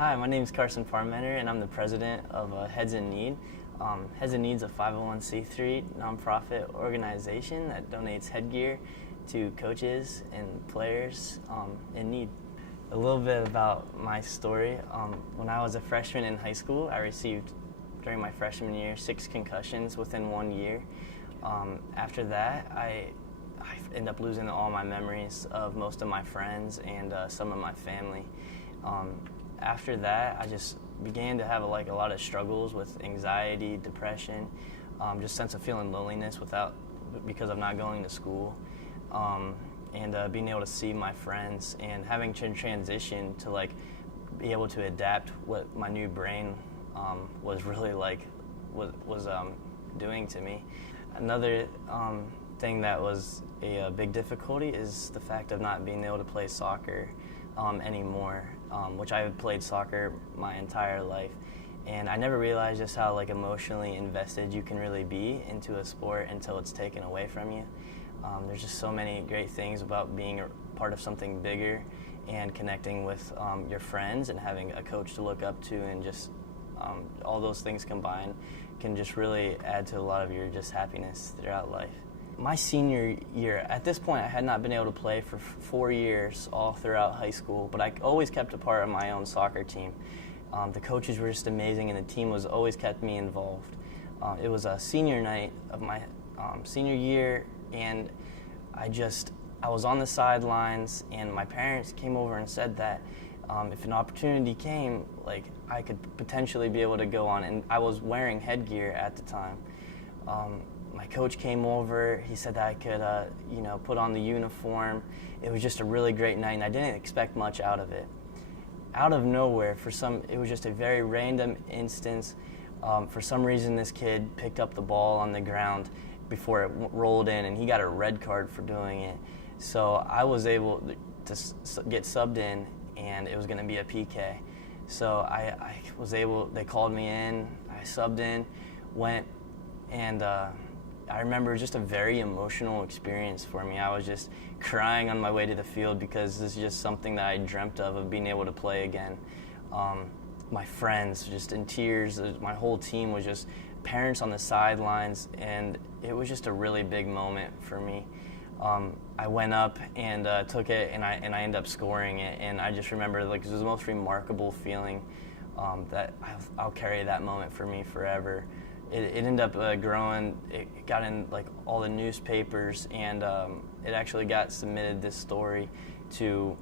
Hi, my name is Carson Parmenter, and I'm the president of Heads in Need. Heads in Need is a 501c3 nonprofit organization that donates headgear to coaches and players in need. A little bit about my story. When I was a freshman in high school, I received, during my freshman year, 6 concussions within 1 year. After that, I ended up losing all my memories of most of my friends and some of my family. After that, I just began to have a lot of struggles with anxiety, depression, just sense of feeling loneliness because of not going to school, and being able to see my friends and having to transition to be able to adapt what my new brain was really was doing to me. Another thing that was a big difficulty is the fact of not being able to play soccer anymore, which I have played soccer my entire life, and I never realized just how emotionally invested you can really be into a sport until it's taken away from you. There's just so many great things about being a part of something bigger and connecting with your friends and having a coach to look up to, and just all those things combined can just really add to a lot of your just happiness throughout life. My senior year, at this point I had not been able to play for 4 years all throughout high school, but I always kept a part of my own soccer team. The coaches were just amazing, and the team was always kept me involved. It was a senior night of my senior year, and I was on the sidelines, and my parents came over and said that if an opportunity came, I could potentially be able to go on, and I was wearing headgear at the time. My coach came over. He said that I could, put on the uniform. It was just a really great night, and I didn't expect much out of it. Out of nowhere, it was just a very random instance. For some reason, this kid picked up the ball on the ground before it rolled in, and he got a red card for doing it. So I was able to get subbed in, and it was going to be a PK. So I was able. They called me in. I subbed in, went, and I remember just a very emotional experience for me. I was just crying on my way to the field because this is just something that I dreamt of being able to play again. My friends just in tears. My whole team was just parents on the sidelines, and it was just a really big moment for me. I went up and took it, and I ended up scoring it, and I just remember it was the most remarkable feeling that I'll carry that moment for me forever. It ended up growing. It got in all the newspapers, and it actually got submitted, this story, to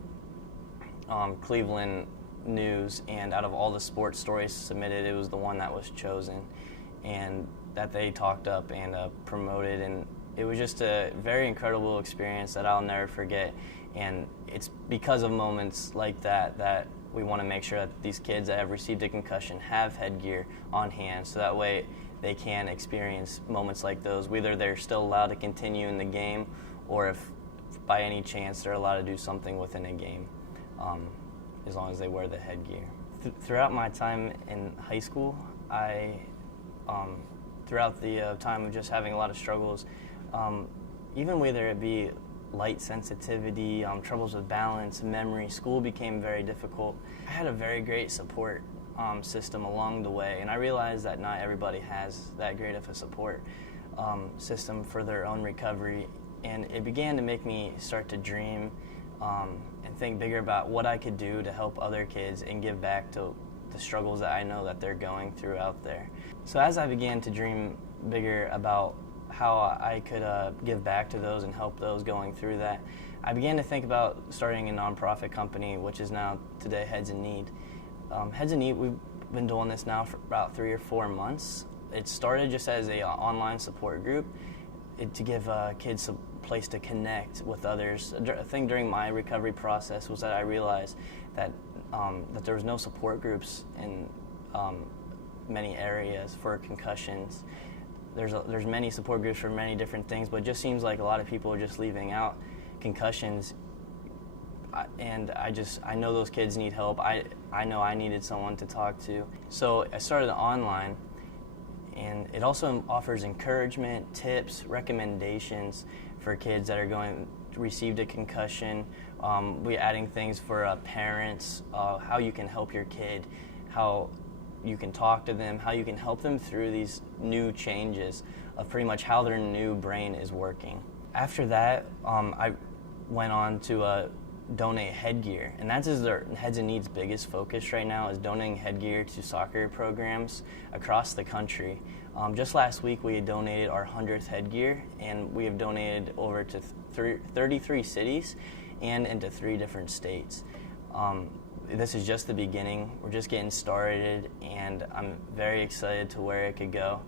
Cleveland News, and out of all the sports stories submitted, it was the one that was chosen and that they talked up and promoted, and it was just a very incredible experience that I'll never forget. And it's because of moments like that we want to make sure that these kids that have received a concussion have headgear on hand, so that way they can experience moments like those, whether they're still allowed to continue in the game or if by any chance they're allowed to do something within a game, as long as they wear the headgear. Throughout my time in high school, throughout the time of just having a lot of struggles, even whether it be light sensitivity, troubles with balance, memory, school became very difficult. I had a very great support system along the way, and I realized that not everybody has that great of a support system for their own recovery, and it began to make me start to dream and think bigger about what I could do to help other kids and give back to the struggles that I know that they're going through out there. So as I began to dream bigger about how I could give back to those and help those going through that, I began to think about starting a nonprofit company, which is now today Heads in Need. Heads in Need, we've been doing this now for about 3 or 4 months. It started just as an online support group to give kids a place to connect with others. A thing during my recovery process was that I realized that there was no support groups in many areas for concussions. There's many support groups for many different things, but it just seems like a lot of people are just leaving out concussions. And I know those kids need help. I know I needed someone to talk to. So I started online, and it also offers encouragement, tips, recommendations for kids that are going received a concussion. We're adding things for parents, how you can help your kid, how you can talk to them, how you can help them through these new changes of pretty much how their new brain is working. After that, I went on to donate headgear, and that is their Heads in Need's biggest focus right now, is donating headgear to soccer programs across the country. Just last week we had donated our 100th headgear, and we have donated over to 33 cities and into 3 different states. This is just the beginning. We're just getting started, and I'm very excited to where it could go.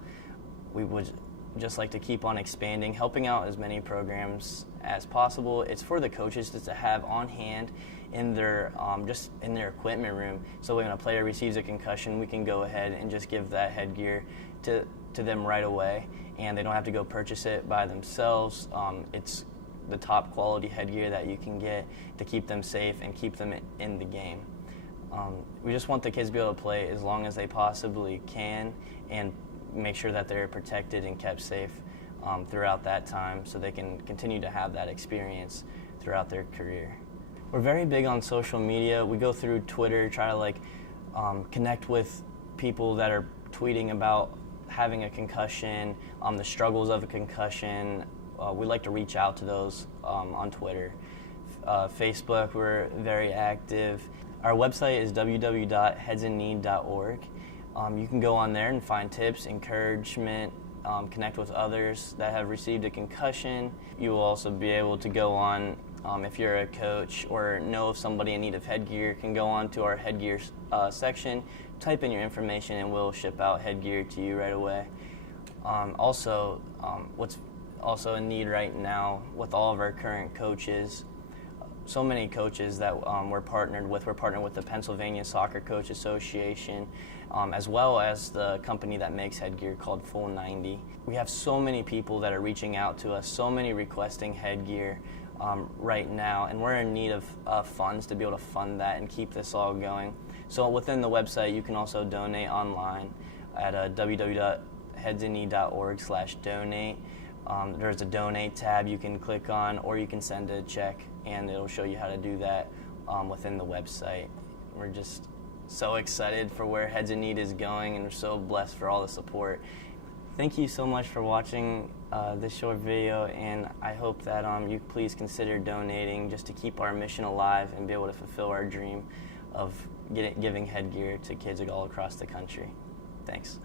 We would just like to keep on expanding, helping out as many programs as possible. It's for the coaches just to have on hand in their just in their equipment room, so when a player receives a concussion, we can go ahead and just give that headgear to them right away, and they don't have to go purchase it by themselves. It's the top quality headgear that you can get to keep them safe and keep them in the game. We just want the kids to be able to play as long as they possibly can, and make sure that they're protected and kept safe throughout that time, so they can continue to have that experience throughout their career. We're very big on social media. We go through Twitter, try to connect with people that are tweeting about having a concussion, the struggles of a concussion. We like to reach out to those on Twitter. Facebook, we're very active. Our website is www.headsinneed.org. You can go on there and find tips, encouragement, connect with others that have received a concussion. You will also be able to go on, if you're a coach or know of somebody in need of headgear, can go on to our headgear section, type in your information, and we'll ship out headgear to you right away. What's also in need right now with all of our current coaches, so many coaches that we're partnered with. We're partnered with the Pennsylvania Soccer Coach Association, as well as the company that makes headgear called Full 90. We have so many people that are reaching out to us, so many requesting headgear right now, and we're in need of funds to be able to fund that and keep this all going. So within the website, you can also donate online at www.headsinneed.org/donate. There's a donate tab you can click on, or you can send a check, and it'll show you how to do that within the website. We're just so excited for where Heads in Need is going, and we're so blessed for all the support. Thank you so much for watching this short video, and I hope that you please consider donating just to keep our mission alive and be able to fulfill our dream of giving headgear to kids all across the country. Thanks.